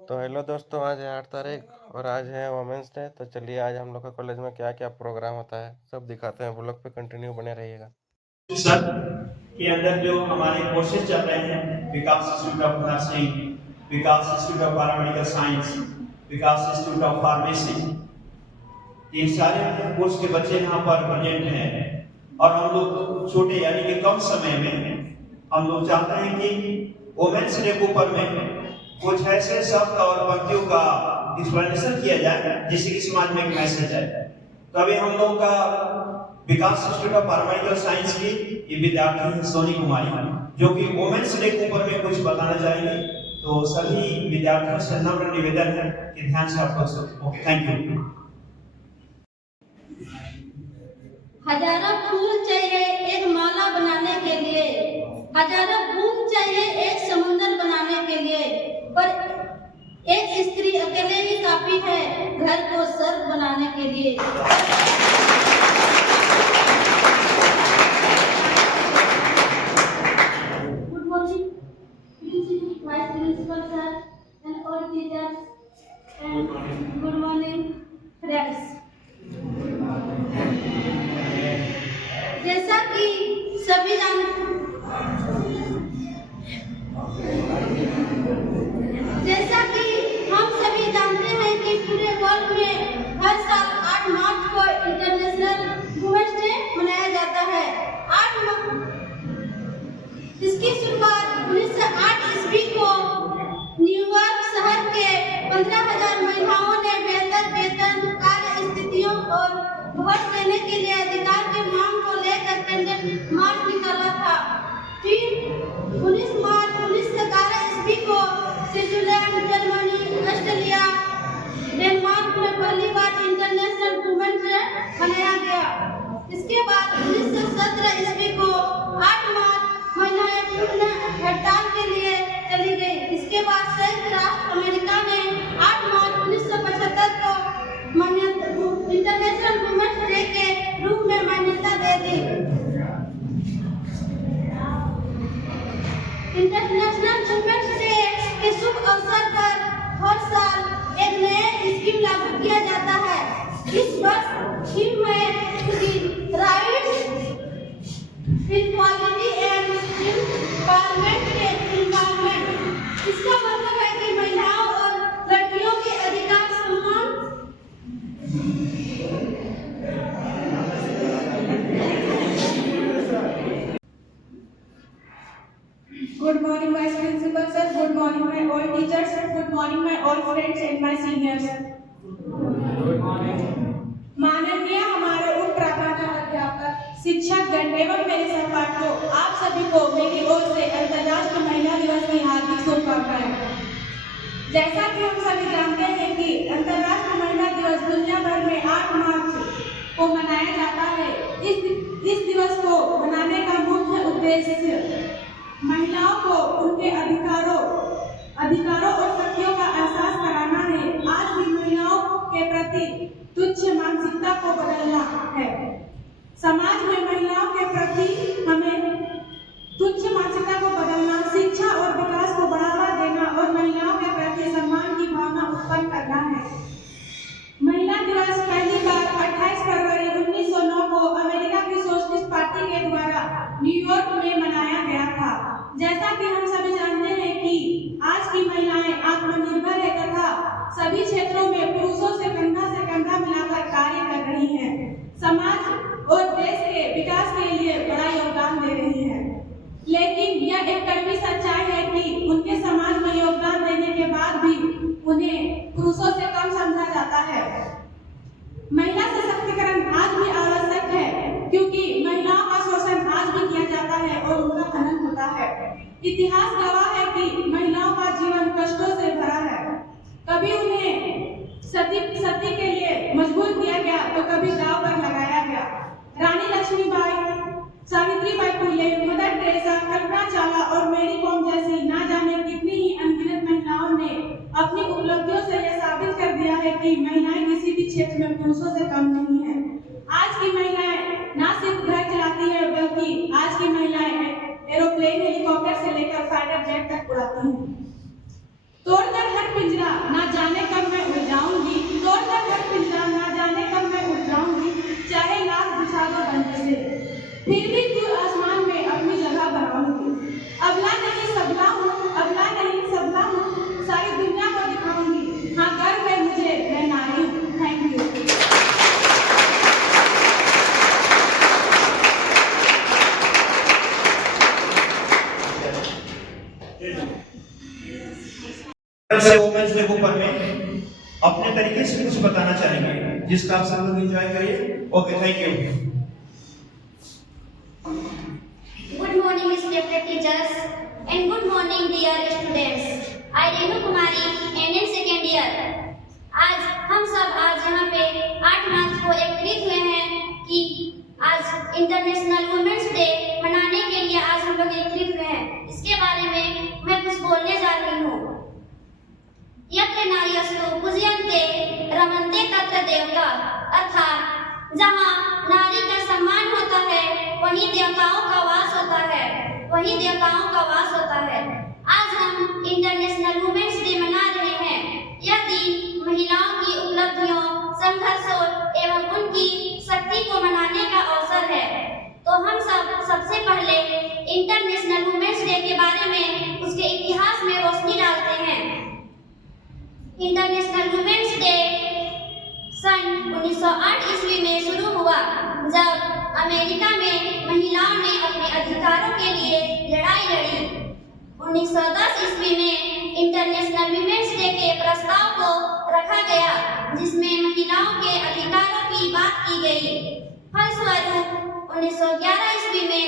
तो हेलो दोस्तों, आज है 8 तारीख और आज है वोमेंस डे। तो चलिए आज हम लोग के कॉलेज में क्या क्या प्रोग्राम होता है सब दिखाते हैं। ब्लॉग पे कंटिन्यू बने रहिएगा। सर के अंदर जो हमारे कोर्सेज चल रहे हैं, Vikas institute of nursing, Vikas institute of paramedical science, Vikas institute of pharmacy, ये सारे कोर्स के बच्चे यहाँ पर प्रेजेंट हैं। और हम लोग छोटे यानी कि कम समय में हम लोग चाहते हैं कि वोमेन्स डे के ऊपर में कुछ ऐसे शब्द और पंक्तियों का एक्सप्लेनेशन किया जाए जिससे कि समाज में एक मैसेज है। तो अभी हम लोग का विकास इंस्टीट्यूट ऑफ पैरामेडिकल साइंस की ये विद्यार्थी है सोनी कुमारी, जो कि वोमेन्स डे के ऊपर में कुछ बताना चाहेंगे। तो सभी विद्यार्थियों से नम्र निवेदन है कि ध्यान से आप लोग ओके, थैंक यू। हजारों फूल चाहिए एक माला बनाने के लिए, हजारों फूल चाहिए एक समुंदर बनाने के लिए, पर एक स्त्री अकेले ही काफी है घर को स्वर्ग बनाने के लिए। Good morning vice principal sir and all teachers and good morning friends. जैसा कि सभी हम सभी जानते हैं कि पूरे वर्ल्ड में हर साल 8 मार्च को इंटरनेशनल वुमेन्स डे मनाया जाता है। 8 इसकी शुरुआत 1908 ईस्वी को न्यूयॉर्क शहर के 15,000 महिलाओं ने बेहतर वेतन, कार्य स्थितियों और वोट देने के लिए अधिकार की मांग को लेकर कैंडल मार्च निकाला था। फिर 19 मार्च 1911 ईस्वी को स्विट्जरलैंड, जर्मनी, ऑस्ट्रेलिया, डेनमार्क में पहली बार इंटरनेशनल वुमेन्स डे मनाया गया। इसके बाद 1917 ईस्वी को 8 मार्च महिलाएं पूर्ण हड़ताल के लिए चली गई। इसके बाद संयुक्त राष्ट्र अमेरिका ने 8 मार्च 1975 को इंटरनेशनल वुमेन्स डे के रूप में मान्यता दे दी। इंटरनेशनल वुमेन्स डे के शुभ अवसर पर हर साल एक नया स्कीम लागू किया जाता है। इस वर्ष थीम है राइट्स, इक्वालिटी एंड एम्पावरमेंट के एम्पावरमेंट। इसका मतलब है कि महिलाओं और लड़कियों के अधिकार सम्मान। Good morning, Vice Principal sir. Good morning, my all teachers. Good morning, my all friends and my seniors. Good morning. माननीय हमारे उप प्राध्यापक, शिक्षकगण एवं मेरे सहपाठियों, आप सभी को मेरी ओर से अंतर्राष्ट्रीय महिला दिवस की हार्दिक शुभकामनाएं। जैसा कि हम सभी जानते हैं कि अंतर्राष्ट्रीय महिला दिवस दुनिया भर में 8 मार्च को मनाया जाता है। इस दिवस को मनाने का मुख्य उद्देश्य महिलाओं को उनके अधिकारों और शक्तियों का एहसास कराना है। आज भी महिलाओं के प्रति तुच्छ मानसिकता को बदलना है। समाज में महिलाओं के प्रति हमें तुच्छ मानसिकता को बदलना, शिक्षा और विकास को बढ़ावा देना और महिलाओं के प्रति सम्मान की भावना उत्पन्न करना है। महिला दिवस पहली बार 28 फरवरी 1909 को अमेरिका की सोशलिस्ट पार्टी के द्वारा न्यूयॉर्क में मनाया गया था। जैसा कि हम सभी जानते हैं कि आज की महिलाएं आत्मनिर्भर है तथा सभी क्षेत्रों में पुरुषों से कंधा मिलाकर कार्य कर रही हैं। समाज और देश के विकास के लिए बड़ा योगदान दे रही हैं। लेकिन यह एक कड़वी सच्चाई है कि उनके समाज में योगदान देने के बाद भी उन्हें पुरुषों से कम समझा जाता है। महिला सशक्तिकरण आज भी आवश्यक है, क्योंकि महिलाओं का शोषण आज भी किया जाता है और उनका हनन होता है। इतिहास गवाह है कि महिलाओं का जीवन कष्टों से भरा है। कभी उन्हें सती के लिए मजबूर किया गया तो कभी दांव पर लगाया गया। रानी लक्ष्मीबाई, सावित्रीबाई फुले, मदर टेरेसा, कल्पना चावला और मेरी कॉम जैसी ना जाने कितनी ही अनगिनत महिलाओं ने अपनी उपलब्धियों से यह साबित कर दिया है कि महिलाएं किसी भी क्षेत्र में पुरुषों से कम नहीं है। आज की महिलाएं ना सिर्फ घर चलाती है, बल्कि आज की महिलाएं एरोप्लेन, हेलीकॉप्टर से लेकर फाइटर जेट तक उड़ाती हैं। तोड़कर हर पिंजरा से वुमेन्स डे के ऊपर में अपने तरीके से कुछ बताना चाहेंगे जिसका आप सब लोग एंजॉय करिए। Okay, thank you. Good morning, respected teachers, and good morning, dear students. I Renu Kumari, NM second year. आज हम सब यहाँ पे 8 मार्च को एकत्रित हुए हैं कि आज इंटरनेशनल वुमेन्स डे मनाने के लिए आज हम लोग एकत्रित हुए हैं। इसके बारे में मैं कुछ बोलने जा रही हूँ। यत्र नार्यस्तु पूज्यन्ते रमन्ते तत्र देवता, अर्थात जहाँ नारी का सम्मान होता है वहीं देवताओं का वास होता है, वहीं देवताओं का वास होता है। आज हम इंटरनेशनल वुमेन्स डे मना रहे हैं। यह दिन महिलाओं की उपलब्धियों, संघर्षों एवं उनकी शक्ति को मनाने का अवसर है। तो हम सबसे पहले इंटरनेशनल वुमेन्स डे के बारे में, उसके इतिहास में रोशनी डालते हैं। इंटरनेशनल वुमेन्स डे सन 1908 ईस्वी में शुरू हुआ, जब अमेरिका में महिलाओं ने अपने अधिकारों के लिए लड़ाई लड़ी। 1910 ईस्वी में इंटरनेशनल वुमेन्स डे के प्रस्ताव को रखा गया, जिसमें महिलाओं के अधिकारों की बात की गई। फलस्वरूप 1911 ईस्वी में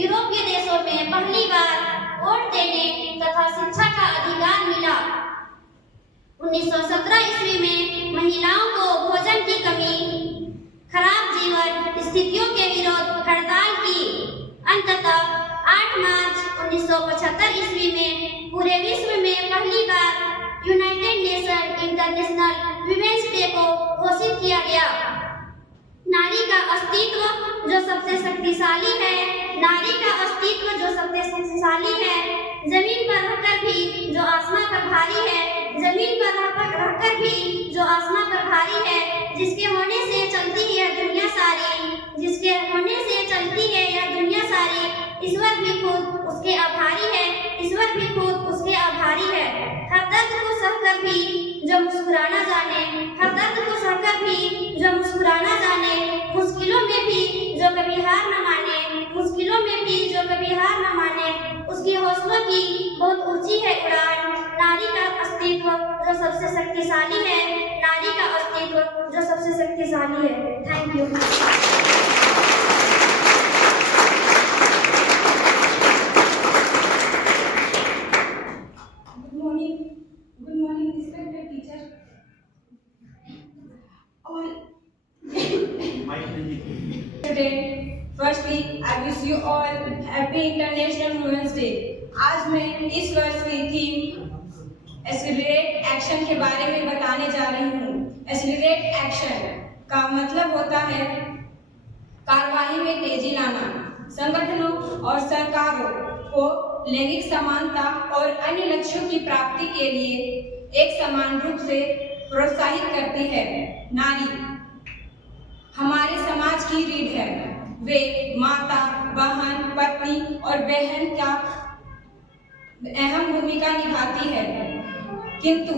यूरोपीय देशों में पहली बार वोट देने तथा शिक्षा का अधिकार मिला। 1917 ईस्वी में महिलाओं को भोजन की कमी, खराब जीवन स्थितियों के विरोध हड़ताल की। अंततः 8 मार्च 1975 ईस्वी में पूरे विश्व में पहली बार United Nation International Women's Day को घोषित किया गया। नारी का अस्तित्व जो सबसे शक्तिशाली है, नारी का अस्तित्व जो सबसे शक्तिशाली है, जमीन पर रहकर भी जो आसमान पर भारी है, जमीन पर रहकर भी जो आसमान पर भारी है, जिसके होने से चलती है यह दुनिया सारी, जिसके होने से चलती है यह दुनिया सारी, ईश्वर भी खुद उसके आभारी है, ईश्वर भी खुद उसके आभारी है। हर दर्द को सहकर भी जो मुस्कुराना जाने, हर दर्द को सहकर भी जो मुस्कुराना जाने, मुश्किलों में भी जो कभी हार न माने, मुश्किलों में भी जो कभी हार न माने, उसकी हौसलों की बहुत ऊंची है उड़ान। नारी का अस्तित्व जो सबसे शक्तिशाली है, नारी का अस्तित्व जो सबसे शक्तिशाली है। Thank you. Good morning, respected teacher. All today, firstly, I wish you all Happy International Women's Day. आज मैं इस वर्ष की थीम एक्सेलरेट एक्शन के बारे में बताने जा रही हूँ। एक्सेलरेट एक्शन का मतलब होता है कार्यवाही में तेजी लाना, संगठनों और सरकारों को लैंगिक समानता और अन्य लक्ष्यों की प्राप्ति के लिए एक समान रूप से प्रोत्साहित करती है। नारी हमारे समाज की रीढ़ है। वे माता, बहन, पत्नी और बहन का अहम भूमिका निभाती है, किंतु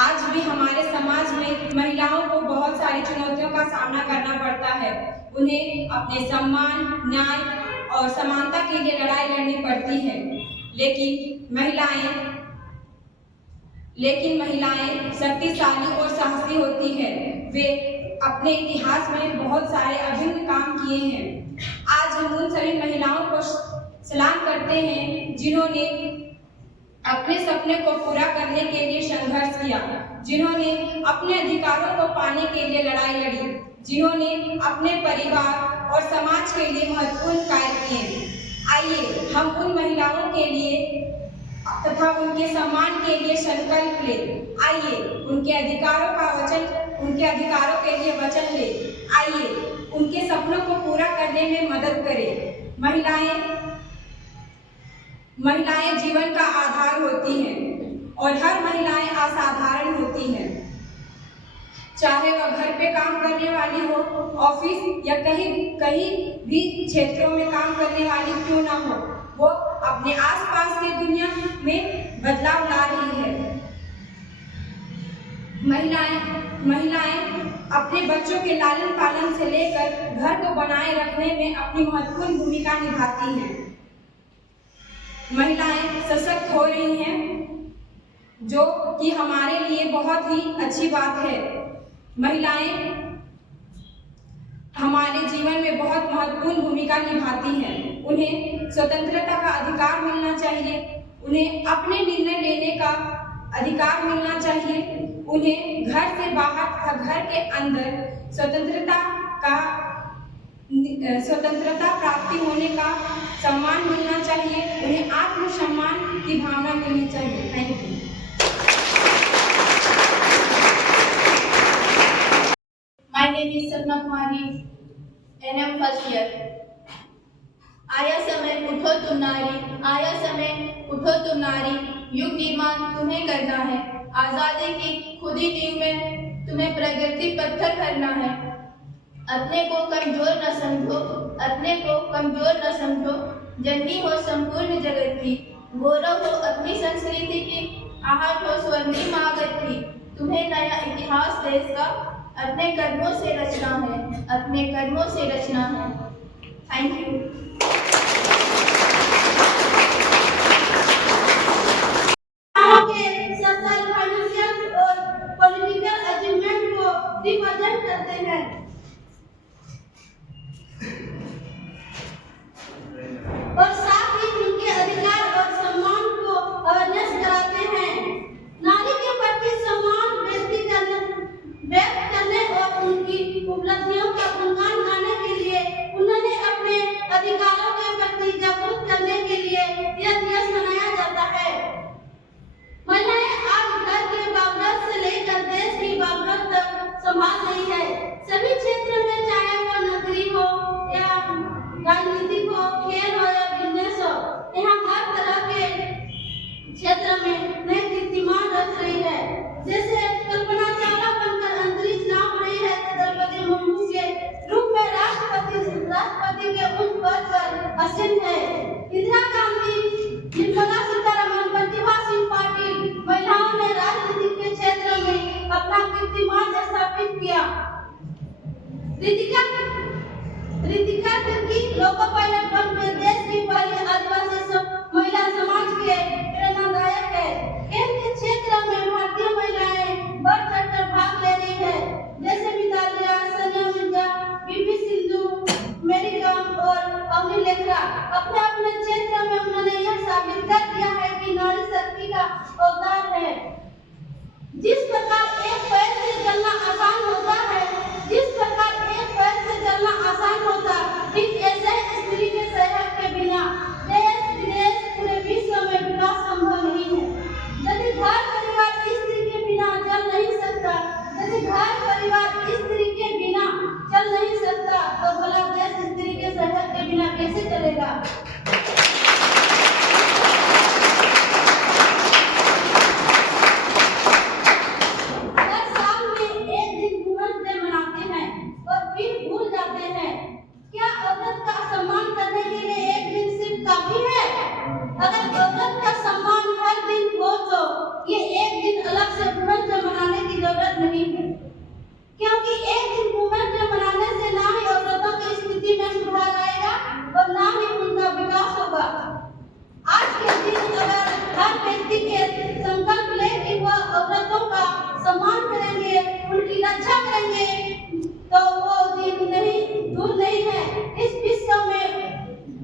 आज भी हमारे समाज में महिलाओं को बहुत सारी चुनौतियों का सामना करना पड़ता है। उन्हें अपने सम्मान, न्याय और समानता के लिए लड़ाई लड़नी पड़ती है। लेकिन महिलाएं शक्तिशाली और साहसी होती है। वे अपने इतिहास में बहुत सारे अभिन्न काम किए हैं। आज हम उन सभी महिलाओं को सलाम करते हैं जिन्होंने अपने सपने को पूरा करने के लिए संघर्ष किया, जिन्होंने अपने अधिकारों को पाने के लिए लड़ाई लड़ी, जिन्होंने अपने परिवार और समाज के लिए महत्वपूर्ण कार्य किए। आइए हम उन महिलाओं के लिए तथा उनके सम्मान के लिए संकल्प ले। आइए उनके अधिकारों के लिए वचन ले। आइए उनके सपनों को पूरा करने में मदद करें। महिलाएं जीवन का आधार होती हैं और हर महिलाएं असाधारण होती हैं। चाहे वह घर पे काम करने वाली हो, ऑफिस या कहीं भी क्षेत्रों में काम करने वाली क्यों ना हो, वो अपने आसपास की दुनिया में बदलाव ला रही है। महिलाएं अपने बच्चों के लालन पालन से लेकर घर को बनाए रखने में अपनी महत्वपूर्ण भूमिका निभाती हैं। महिलाएं सशक्त हो रही हैं, जो कि हमारे लिए बहुत ही अच्छी बात है। महिलाएं हमारे जीवन में बहुत महत्वपूर्ण भूमिका निभाती हैं। उन्हें स्वतंत्रता का अधिकार मिलना चाहिए, उन्हें अपने निर्णय लेने का अधिकार मिलना चाहिए, उन्हें घर से बाहर तथा घर के अंदर स्वतंत्रता प्राप्ति होने का सम्मान मिलना चाहिए, उन्हें आत्मसम्मान की भावना मिलनी चाहिए। Thank you. My name is Sapna Kumari and I'm first year. आया समय उठो तुम नारी, आया समय उठो तुम नारी, युग निर्माण तुम्हें करना है, आजादी की खुदी नींव में तुम्हें प्रगति पत्थर करना है। अपने को कमजोर न समझो, अपने को कमजोर न समझो, जननी हो संपूर्ण जगत की, गौरव हो अपनी संस्कृति की, आहट हो स्वर्णिम आगत की। तुम्हें नया इतिहास देश का अपने कर्मों से रचना है, अपने कर्मों से रचना है। Thank you. सोशल, फाइनेंशियल और पॉलिटिकल अचीवमेंट को रिप्रेजेंट करते हैं और साथ ही उनके अधिकार और सम्मान को अवेयरनेस कराते हैं। नारी के प्रति सम्मान व्यक्त करने और उनकी उपलब्धियों का गुणगान गाने के लिए उन्होंने अपने अधिकारों के प्रति जागरूक करने के लिए यह दिवस मनाया जाता है। महिलाएं आज घर के बागडोर से लेकर देश की बागडोर तक संभाल रही है। सभी क्षेत्र में, चाहे वो नौकरी हो या राजनीति हो, खेल हो या बिजनेस हो, यहाँ हर तरह के क्षेत्र में नए कीर्तिमान रच रही है। जैसे कल्पना चावला बनकर अंतरिक्ष नाप रही है, द्रौपदी मुर्मू के रूप में राष्ट्रपति के उच्च पद पर आसीन है। इंदिरा गांधी, निर्मला सीतारमण, प्रतिभा सिंह पाटिल, महिलाओं ने राजनीति के क्षेत्र में अपना कीर्तिमान स्थापित किया। रितिका तिर्की लोको पायलट बनकर देश की पहली आदिवासी महिला समाज के प्रेरणादायक है। खेल के क्षेत्र में भारतीय महिलाएं बढ़ चढ़कर भाग ले रही है, जैसे मिताली राज, सानिया मिर्जा, पीवी सिंधु, मेरी कॉम और अवनी लेखरा। अपने अपने क्षेत्र में उन्होंने यह साबित कर दिया है कि नारी शक्ति का अवतार है। जिस प्रकार एक पैर से चलना आसान होता है, ठीक ऐसे स्त्री के सहयोग के बिना देश विदेश पूरे विश्व में विकास संभव नहीं है। यदि घर परिवार स्त्री के बिना चल नहीं सकता, तो भला देश स्त्री के सहयोग के बिना कैसे चलेगा। हर साल में एक दिन वुमेन्स डे मनाते हैं और फिर भूल जाते हैं। क्या औरत का सम्मान करने के लिए एक दिन सिर्फ काफी है? अगर औरत का सम्मान हर दिन हो तो ये एक दिन अलग से वुमेन्स डे मनाने की जरूरत नहीं है, क्योंकि एक दिन वुमेन्स डे मनाने से ना ही औरतों की स्थिति में सुधार आएगा और ना ही उनका विकास होगा। आज के दिन अगर हर व्यक्ति के संकल्प ले कि वह औरतों का सम्मान करेंगे, उनकी रक्षा करेंगे, तो वो दिन नहीं दूर नहीं है। इस विश्व में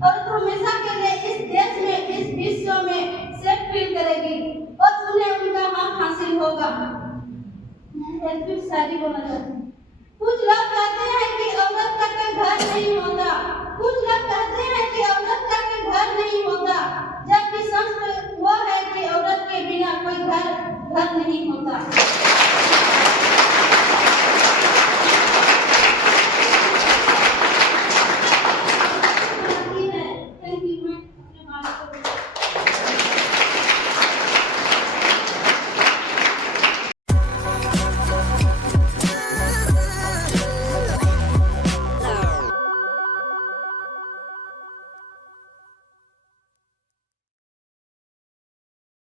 औरत हमेशा के लिए इस देश में, इस विश्व में सेफ फील करेगी और उन्हें उनका हक हासिल होगा। मैं फिर शादी बोलना चाहती हूँ। कुछ लोग कहते हैं कि औरत का कोई घर नहीं होता, कुछ लोग कहते हैं कि औरत का कोई घर नहीं होता, जबकि सच वो है कि औरत के बिना कोई घर नहीं होता।